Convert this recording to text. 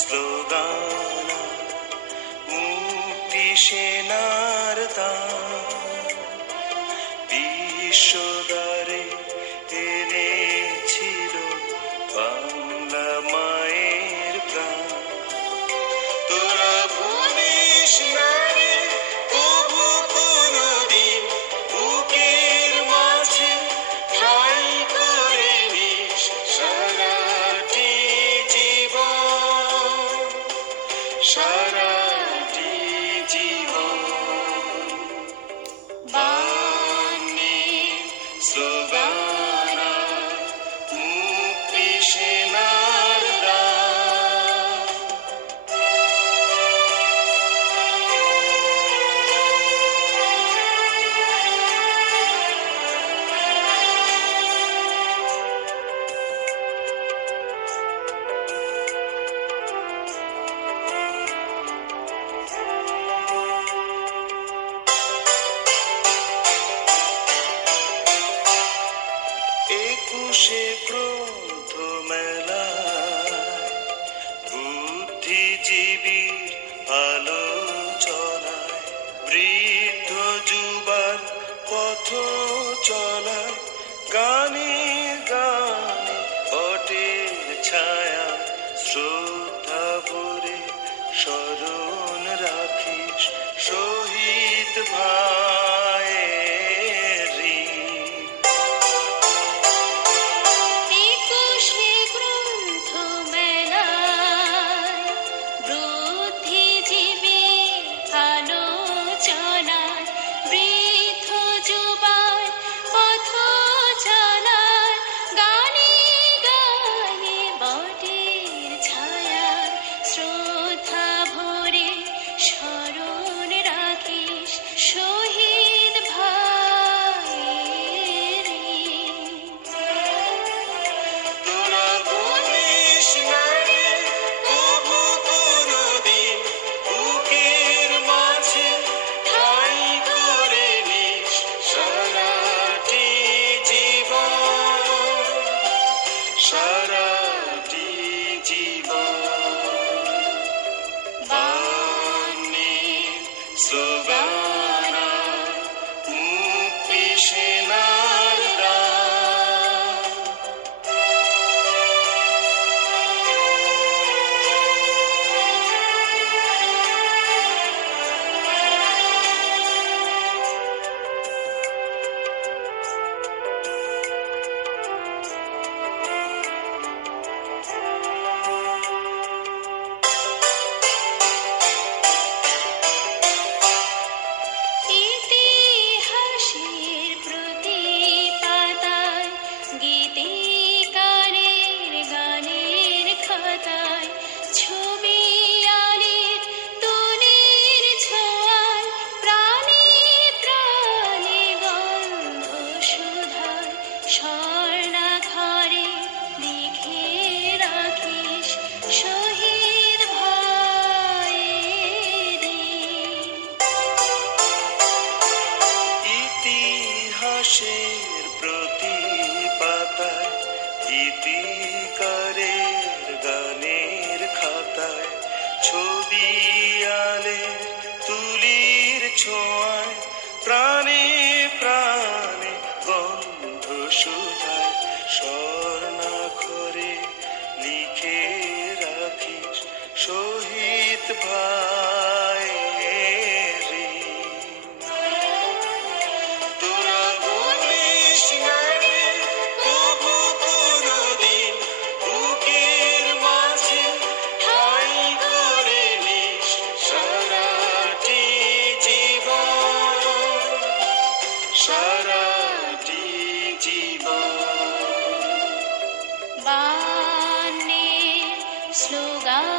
Slogan মুক্তি সেনার দান বিশ্বদ্বারে এনেছিল বাংলা মায়ের প্রাণ। তোরা ভুলিস না রে কবু কোনদিন বুকের মাঝে ঠাঁই করে নিস সারাটি জীবন, সারাটি জীবন। বাণী স্লোগান মুক্তি সেনার দান। একুশে গ্রন্থ মেলায় বুদ্ধিজীবীর আলোচনায় বৃদ্ধ যুবার পথ চলায় গানে গানে বটের ছায়া শ্রদ্ধা ভরে স্মরণ রাখিস শহীদ ভাইয়ের ঋণ। একুশে গ্রন্থ মেলায় বুদ্ধিজীবীর আলোচনায় বৃদ্ধ যুবার পথ চলায় গানে গানে বটের ছায়া শ্রদ্ধা ভরে স্মরণ রাখিস শহীদ ভাইয়ের ঋণ। তোরা ভুলিস না রে কবু কোনদিন বুকের মাঝে ঠাঁই করে নিস সারাটি জীবন, সারাটি জীবন। বাণী স্লোগান মুক্তি সেনার দান। ইতিহাসের প্রতি পাতায় গীতিকারের গানের খাতায় ছবি আলির তুলির ছোঁয়ায় প্রাণে প্রাণে গন্ধ সুধায় স্বর্ণাক্ষরে লিখে রাখিস শহীদ ভাইয়ের ঋণ। ইতিহাসের প্রতি পাতায় গীতিকারের গানের খাতায় ছবি আলে তুলির ছোঁয়ায় প্রাণে প্রাণে গন্ধ সুধায় স্বর্ণাক্ষরে লিখে রাখিস শহীদ ভাইয়ের ঋণ। তোরা ভুলিস না রে কবু কোনদিন বুকের মাঝে ঠাঁই করে নিস সারাটি জীবন, সারাটি জীবন। বাণী স্লোগান